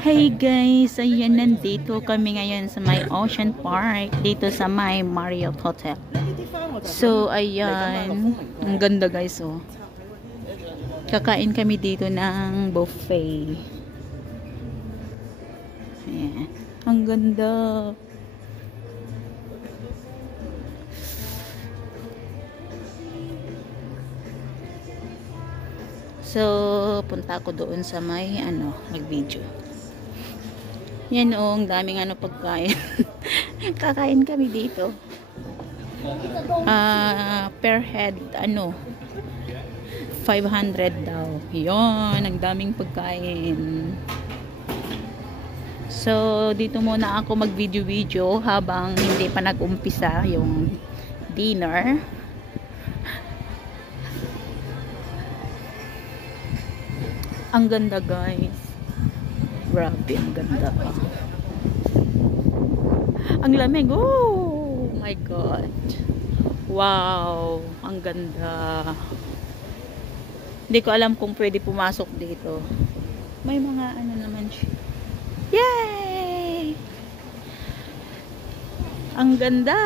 Hey guys, ayan, nandito kami ngayon sa may Ocean Park, dito sa may Marriott Hotel. So ayan, ang ganda guys, oh. Kakain kami dito ng buffet. Ayan, ang ganda. So punta ako doon sa may mag-video. Yan, oh, ang daming pagkain. Kakain kami dito. Per head 500 daw. Yon, ang daming pagkain. So dito muna ako mag-video habang hindi pa nag-umpisa yung dinner. Ang ganda guys. Grabe, ang ganda. Ang lamig. Oh my god. Wow, ang ganda. Hindi ko alam kung pwede pumasok dito. May mga naman siya. Yay! Ang ganda.